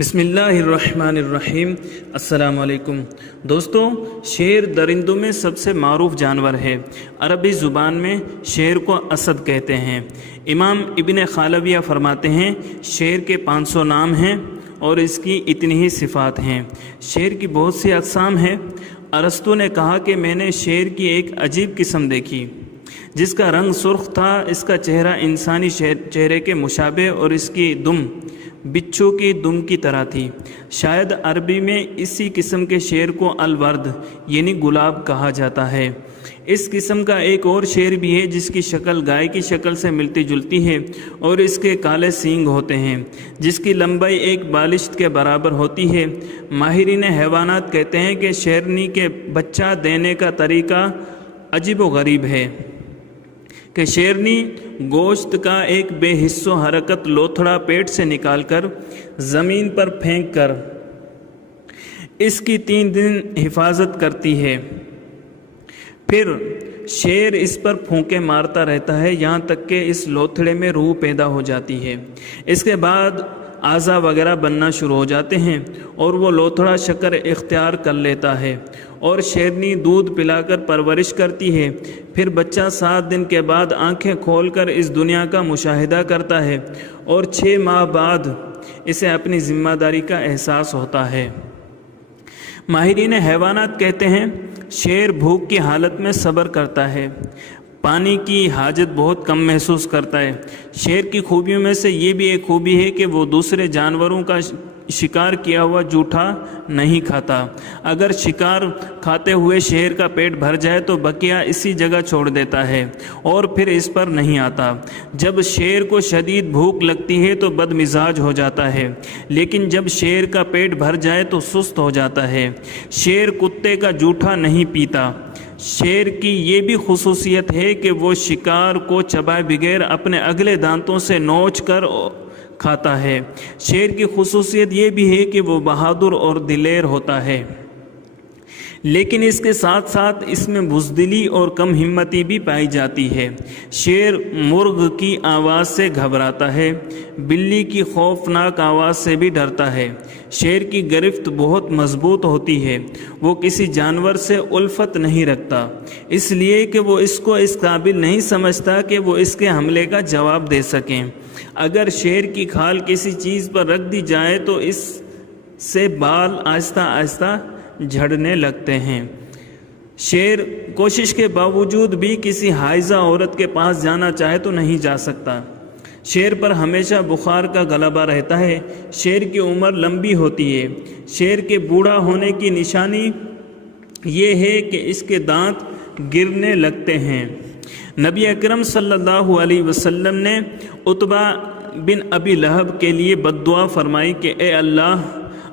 بسم اللہ الرحمن الرحیم۔ السلام علیکم دوستوں، شیر درندوں میں سب سے معروف جانور ہے۔ عربی زبان میں شیر کو اسد کہتے ہیں۔ امام ابن خالویہ فرماتے ہیں شیر کے 500 نام ہیں اور اس کی اتنی ہی صفات ہیں۔ شیر کی بہت سی اقسام ہیں۔ ارسطو نے کہا کہ میں نے شیر کی ایک عجیب قسم دیکھی جس کا رنگ سرخ تھا، اس کا چہرہ انسانی چہرے کے مشابہ اور اس کی دم بچھو کی دم کی طرح تھی۔ شاید عربی میں اسی قسم کے شیر کو الورد یعنی گلاب کہا جاتا ہے۔ اس قسم کا ایک اور شیر بھی ہے جس کی شکل گائے کی شکل سے ملتی جلتی ہے اور اس کے کالے سینگ ہوتے ہیں جس کی لمبائی ایک بالشت کے برابر ہوتی ہے۔ ماہرین حیوانات کہتے ہیں کہ شیرنی کے بچہ دینے کا طریقہ عجیب و غریب ہے کہ شیرنی گوشت کا ایک بے حس و حرکت لوتھڑا پیٹ سے نکال کر زمین پر پھینک کر اس کی 3 دن حفاظت کرتی ہے، پھر شیر اس پر پھونکے مارتا رہتا ہے یہاں تک کہ اس لوتھڑے میں روح پیدا ہو جاتی ہے۔ اس کے بعد اعضا وغیرہ بننا شروع ہو جاتے ہیں اور وہ لوتھڑا شکل اختیار کر لیتا ہے اور شیرنی دودھ پلا کر پرورش کرتی ہے۔ پھر بچہ 7 دن کے بعد آنکھیں کھول کر اس دنیا کا مشاہدہ کرتا ہے اور 6 ماہ بعد اسے اپنی ذمہ داری کا احساس ہوتا ہے۔ ماہرین حیوانات کہتے ہیں شیر بھوک کی حالت میں صبر کرتا ہے، پانی کی حاجت بہت کم محسوس کرتا ہے۔ شیر کی خوبیوں میں سے یہ بھی ایک خوبی ہے کہ وہ دوسرے جانوروں کا شکار کیا ہوا جوٹھا نہیں کھاتا۔ اگر شکار کھاتے ہوئے شیر کا پیٹ بھر جائے تو بقیہ اسی جگہ چھوڑ دیتا ہے اور پھر اس پر نہیں آتا۔ جب شیر کو شدید بھوک لگتی ہے تو بد مزاج ہو جاتا ہے، لیکن جب شیر کا پیٹ بھر جائے تو سست ہو جاتا ہے۔ شیر کتے کا جوٹھا نہیں پیتا۔ شیر کی یہ بھی خصوصیت ہے کہ وہ شکار کو چبائے بغیر اپنے اگلے دانتوں سے نوچ کر کھاتا ہے۔ شیر کی خصوصیت یہ بھی ہے کہ وہ بہادر اور دلیر ہوتا ہے، لیکن اس کے ساتھ ساتھ اس میں بزدلی اور کم ہمتی بھی پائی جاتی ہے۔ شیر مرغ کی آواز سے گھبراتا ہے، بلی کی خوفناک آواز سے بھی ڈرتا ہے۔ شیر کی گرفت بہت مضبوط ہوتی ہے، وہ کسی جانور سے الفت نہیں رکھتا، اس لیے کہ وہ اس کو اس قابل نہیں سمجھتا کہ وہ اس کے حملے کا جواب دے سکیں۔ اگر شیر کی کھال کسی چیز پر رکھ دی جائے تو اس سے بال آہستہ آہستہ جھڑنے لگتے ہیں۔ شیر کوشش کے باوجود بھی کسی حائضہ عورت کے پاس جانا چاہے تو نہیں جا سکتا۔ شیر پر ہمیشہ بخار کا غلبہ رہتا ہے۔ شیر کی عمر لمبی ہوتی ہے۔ شیر کے بوڑھا ہونے کی نشانی یہ ہے کہ اس کے دانت گرنے لگتے ہیں۔ نبی اکرم صلی اللہ علیہ وسلم نے عتبہ بن ابی لہب کے لیے بد دعا فرمائی کہ اے اللہ،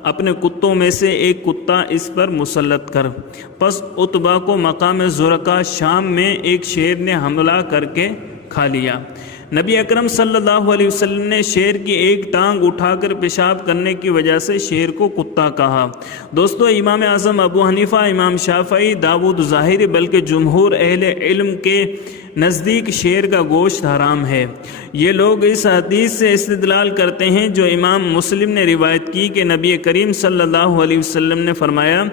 اپنے کتوں میں سے ایک کتا اس پر مسلط کر۔ پس عتبہ کو مقام زرقہ شام میں ایک شیر نے حملہ کر کے کھا لیا۔ نبی اکرم صلی اللہ علیہ وسلم نے شیر کی ایک ٹانگ اٹھا کر پیشاب کرنے کی وجہ سے شیر کو کتا کہا۔ دوستو، امام اعظم ابو حنیفہ، امام شافعی، داؤد ظاہری بلکہ جمہور اہل علم کے نزدیک شیر کا گوشت حرام ہے۔ یہ لوگ اس حدیث سے استدلال کرتے ہیں جو امام مسلم نے روایت کی کہ نبی کریم صلی اللہ علیہ وسلم نے فرمایا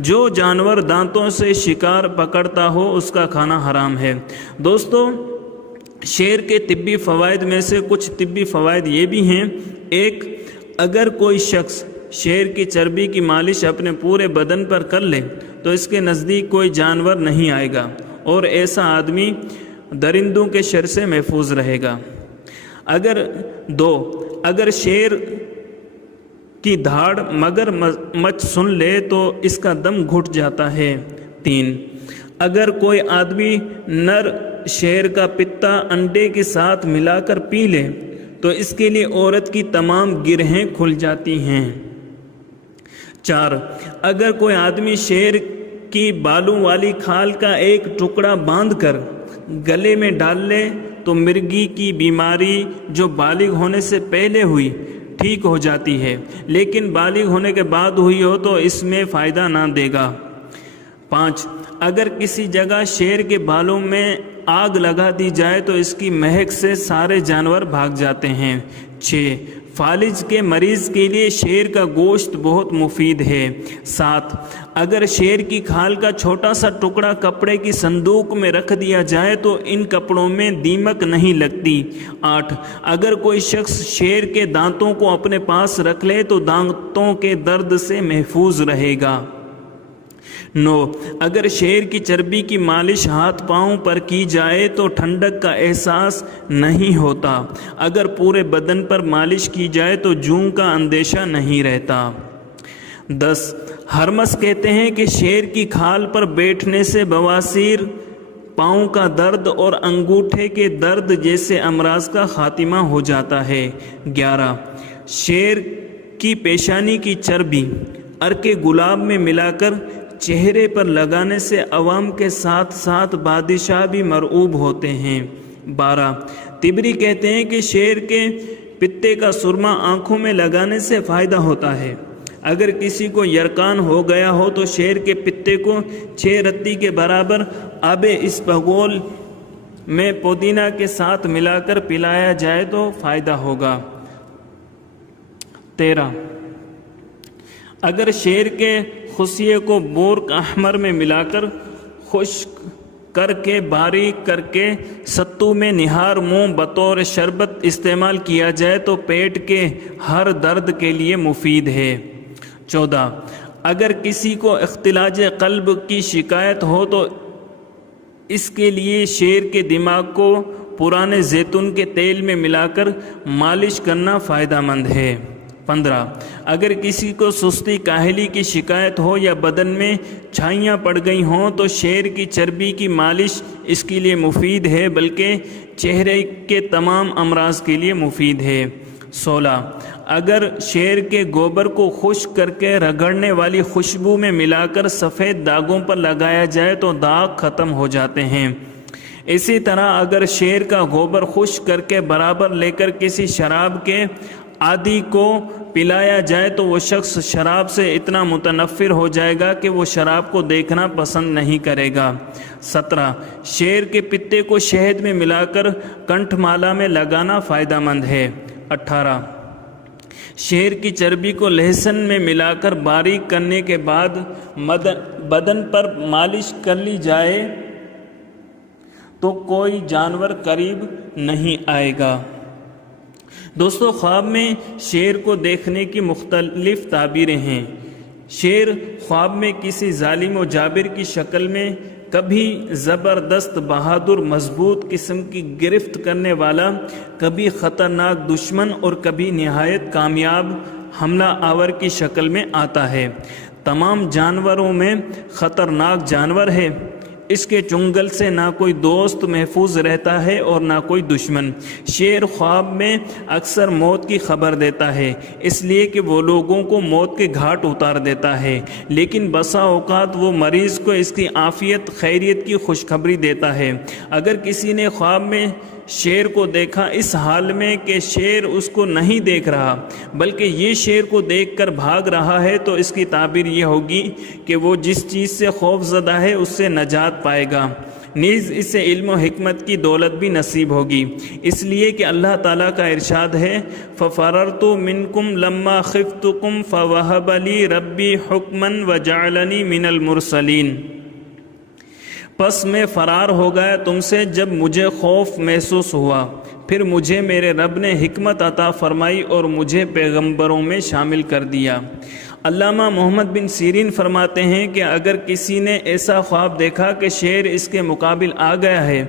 جو جانور دانتوں سے شکار پکڑتا ہو اس کا کھانا حرام ہے۔ دوستو، شیر کے طبی فوائد میں سے کچھ طبی فوائد یہ بھی ہیں۔ ایک، اگر کوئی شخص شیر کی چربی کی مالش اپنے پورے بدن پر کر لے تو اس کے نزدیک کوئی جانور نہیں آئے گا اور ایسا آدمی درندوں کے شر سے محفوظ رہے گا۔ اگر شیر کی دھاڑ مگر مچ سن لے تو اس کا دم گھٹ جاتا ہے۔ 3، اگر کوئی آدمی نر شیر کا پتا انڈے کے ساتھ ملا کر پی لے تو اس کے لیے عورت کی تمام گرہیں کھل جاتی ہیں۔ 4، اگر کوئی آدمی شیر کی بالوں والی کھال کا ایک ٹکڑا باندھ کر گلے میں ڈال لے تو مرگی کی بیماری جو بالغ ہونے سے پہلے ہوئی ٹھیک ہو جاتی ہے، لیکن بالغ ہونے کے بعد ہوئی ہو تو اس میں فائدہ نہ دے گا۔ 5، اگر کسی جگہ شیر کے بالوں میں آگ لگا دی جائے تو اس کی مہک سے سارے جانور بھاگ جاتے ہیں۔ 6، فالج کے مریض کے لیے شیر کا گوشت بہت مفید ہے۔ 7، اگر شیر کی کھال کا چھوٹا سا ٹکڑا کپڑے کی صندوق میں رکھ دیا جائے تو ان کپڑوں میں دیمک نہیں لگتی۔ 8، اگر کوئی شخص شیر کے دانتوں کو اپنے پاس رکھ لے تو دانتوں کے درد سے محفوظ رہے گا۔ 9، اگر شیر کی چربی کی مالش ہاتھ پاؤں پر کی جائے تو ٹھنڈک کا احساس نہیں ہوتا، اگر پورے بدن پر مالش کی جائے تو جون کا اندیشہ نہیں رہتا۔ 10، ہرمس کہتے ہیں کہ شیر کی کھال پر بیٹھنے سے بواسیر، پاؤں کا درد اور انگوٹھے کے درد جیسے امراض کا خاتمہ ہو جاتا ہے۔ 11، شیر کی پیشانی کی چربی عرق گلاب میں ملا کر چہرے پر لگانے سے عوام کے ساتھ ساتھ بادشاہ بھی مرعوب ہوتے ہیں۔ 12، تبری کہتے ہیں کہ شیر کے پتے کا سرما آنکھوں میں لگانے سے فائدہ ہوتا ہے۔ اگر کسی کو یرقان ہو گیا ہو تو شیر کے پتے کو 6 رتی کے برابر آب اسپغول میں پودینہ کے ساتھ ملا کر پلایا جائے تو فائدہ ہوگا۔ 13، اگر شیر کے خصیے کو بورق احمر میں ملا کر خشک کر کے باریک کر کے ستو میں نہار منہ بطور شربت استعمال کیا جائے تو پیٹ کے ہر درد کے لیے مفید ہے۔ 14، اگر کسی کو اختلاج قلب کی شکایت ہو تو اس کے لیے شیر کے دماغ کو پرانے زیتون کے تیل میں ملا کر مالش کرنا فائدہ مند ہے۔ 15، اگر کسی کو سستی کاہلی کی شکایت ہو یا بدن میں چھائیاں پڑ گئی ہوں تو شیر کی چربی کی مالش اس کے لیے مفید ہے، بلکہ چہرے کے تمام امراض کے لیے مفید ہے۔ 16، اگر شیر کے گوبر کو خشک کر کے رگڑنے والی خوشبو میں ملا کر سفید داغوں پر لگایا جائے تو داغ ختم ہو جاتے ہیں۔ اسی طرح اگر شیر کا گوبر خشک کر کے برابر لے کر کسی شراب کے عادی کو پلایا جائے تو وہ شخص شراب سے اتنا متنفر ہو جائے گا کہ وہ شراب کو دیکھنا پسند نہیں کرے گا۔ 17، شیر کے پتے کو شہد میں ملا کر کنٹھ مالا میں لگانا فائدہ مند ہے۔ 18، شیر کی چربی کو لہسن میں ملا کر باریک کرنے کے بعد بدن پر مالش کر لی جائے تو کوئی جانور قریب نہیں آئے گا۔ دوستو، خواب میں شیر کو دیکھنے کی مختلف تعبیریں ہیں۔ شیر خواب میں کسی ظالم و جابر کی شکل میں، کبھی زبردست بہادر مضبوط قسم کی گرفت کرنے والا، کبھی خطرناک دشمن اور کبھی نہایت کامیاب حملہ آور کی شکل میں آتا ہے۔ تمام جانوروں میں خطرناک جانور ہے۔ اس کے چنگل سے نہ کوئی دوست محفوظ رہتا ہے اور نہ کوئی دشمن۔ شیر خواب میں اکثر موت کی خبر دیتا ہے، اس لیے کہ وہ لوگوں کو موت کے گھاٹ اتار دیتا ہے، لیکن بسا اوقات وہ مریض کو اس کی عافیت خیریت کی خوشخبری دیتا ہے۔ اگر کسی نے خواب میں شیر کو دیکھا اس حال میں کہ شیر اس کو نہیں دیکھ رہا بلکہ یہ شیر کو دیکھ کر بھاگ رہا ہے تو اس کی تعبیر یہ ہوگی کہ وہ جس چیز سے خوف زدہ ہے اس سے نجات پائے گا، نیز اسے علم و حکمت کی دولت بھی نصیب ہوگی، اس لیے کہ اللہ تعالیٰ کا ارشاد ہے فَفَرَرْتُ مِنْكُمْ لَمَّا خِفْتُكُمْ فَوَهَبَ لِي رَبِّي حُكْمًا وَجَعَلَنِي مِنَ الْمُرْسَلِينَ۔ پس میں فرار ہو گیا تم سے جب مجھے خوف محسوس ہوا، پھر مجھے میرے رب نے حکمت عطا فرمائی اور مجھے پیغمبروں میں شامل کر دیا۔ علامہ محمد بن سیرین فرماتے ہیں کہ اگر کسی نے ایسا خواب دیکھا کہ شیر اس کے مقابل آ گیا ہے،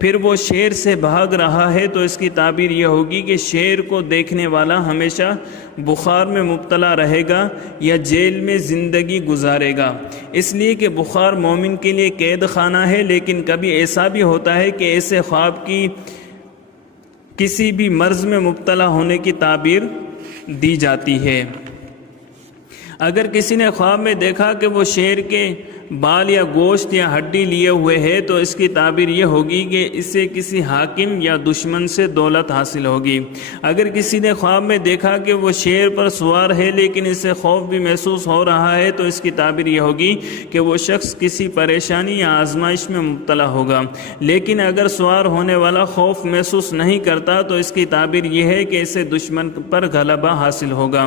پھر وہ شیر سے بھاگ رہا ہے تو اس کی تعبیر یہ ہوگی کہ شیر کو دیکھنے والا ہمیشہ بخار میں مبتلا رہے گا یا جیل میں زندگی گزارے گا، اس لیے کہ بخار مومن کے لیے قید خانہ ہے، لیکن کبھی ایسا بھی ہوتا ہے کہ ایسے خواب کی کسی بھی مرض میں مبتلا ہونے کی تعبیر دی جاتی ہے۔ اگر کسی نے خواب میں دیکھا کہ وہ شیر کے بال یا گوشت یا ہڈی لیے ہوئے ہے تو اس کی تعبیر یہ ہوگی کہ اسے کسی حاکم یا دشمن سے دولت حاصل ہوگی۔ اگر کسی نے خواب میں دیکھا کہ وہ شیر پر سوار ہے لیکن اسے خوف بھی محسوس ہو رہا ہے تو اس کی تعبیر یہ ہوگی کہ وہ شخص کسی پریشانی یا آزمائش میں مبتلا ہوگا۔ لیکن اگر سوار ہونے والا خوف محسوس نہیں کرتا تو اس کی تعبیر یہ ہے کہ اسے دشمن پر غلبہ حاصل ہوگا۔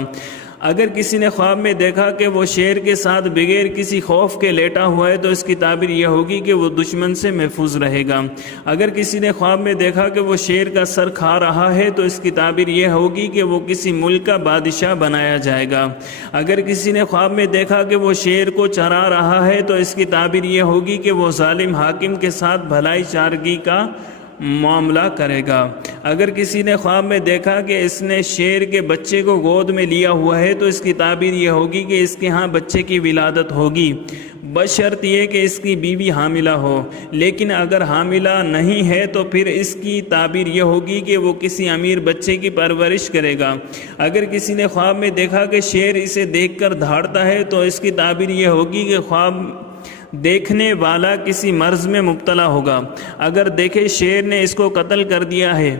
اگر کسی نے خواب میں دیکھا کہ وہ شیر کے ساتھ بغیر کسی خوف کے لیٹا ہوا ہے تو اس کی تعبیر یہ ہوگی کہ وہ دشمن سے محفوظ رہے گا۔ اگر کسی نے خواب میں دیکھا کہ وہ شیر کا سر کھا رہا ہے تو اس کی تعبیر یہ ہوگی کہ وہ کسی ملک کا بادشاہ بنایا جائے گا۔ اگر کسی نے خواب میں دیکھا کہ وہ شیر کو چرا رہا ہے تو اس کی تعبیر یہ ہوگی کہ وہ ظالم حاکم کے ساتھ بھلائی چارگی کا معاملہ کرے گا۔ اگر کسی نے خواب میں دیکھا کہ اس نے شیر کے بچے کو گود میں لیا ہوا ہے تو اس کی تعبیر یہ ہوگی کہ اس کے ہاں بچے کی ولادت ہوگی، بشرط یہ کہ اس کی بیوی حاملہ ہو۔ لیکن اگر حاملہ نہیں ہے تو پھر اس کی تعبیر یہ ہوگی کہ وہ کسی امیر بچے کی پرورش کرے گا۔ اگر کسی نے خواب میں دیکھا کہ شیر اسے دیکھ کر دھاڑتا ہے تو اس کی تعبیر یہ ہوگی کہ خواب دیکھنے والا کسی مرض میں مبتلا ہوگا۔ اگر دیکھے شیر نے اس کو قتل کر دیا ہے،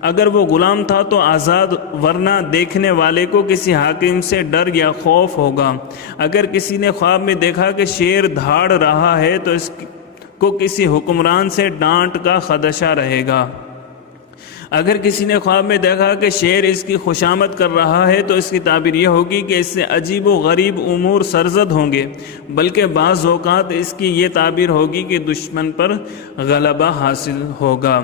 اگر وہ غلام تھا تو آزاد، ورنہ دیکھنے والے کو کسی حاکم سے ڈر یا خوف ہوگا۔ اگر کسی نے خواب میں دیکھا کہ شیر دھاڑ رہا ہے تو اس کو کسی حکمران سے ڈانٹ کا خدشہ رہے گا۔ اگر کسی نے خواب میں دیکھا کہ شیر اس کی خوشامد کر رہا ہے تو اس کی تعبیر یہ ہوگی کہ اس سے عجیب و غریب امور سرزد ہوں گے، بلکہ بعض اوقات اس کی یہ تعبیر ہوگی کہ دشمن پر غلبہ حاصل ہوگا۔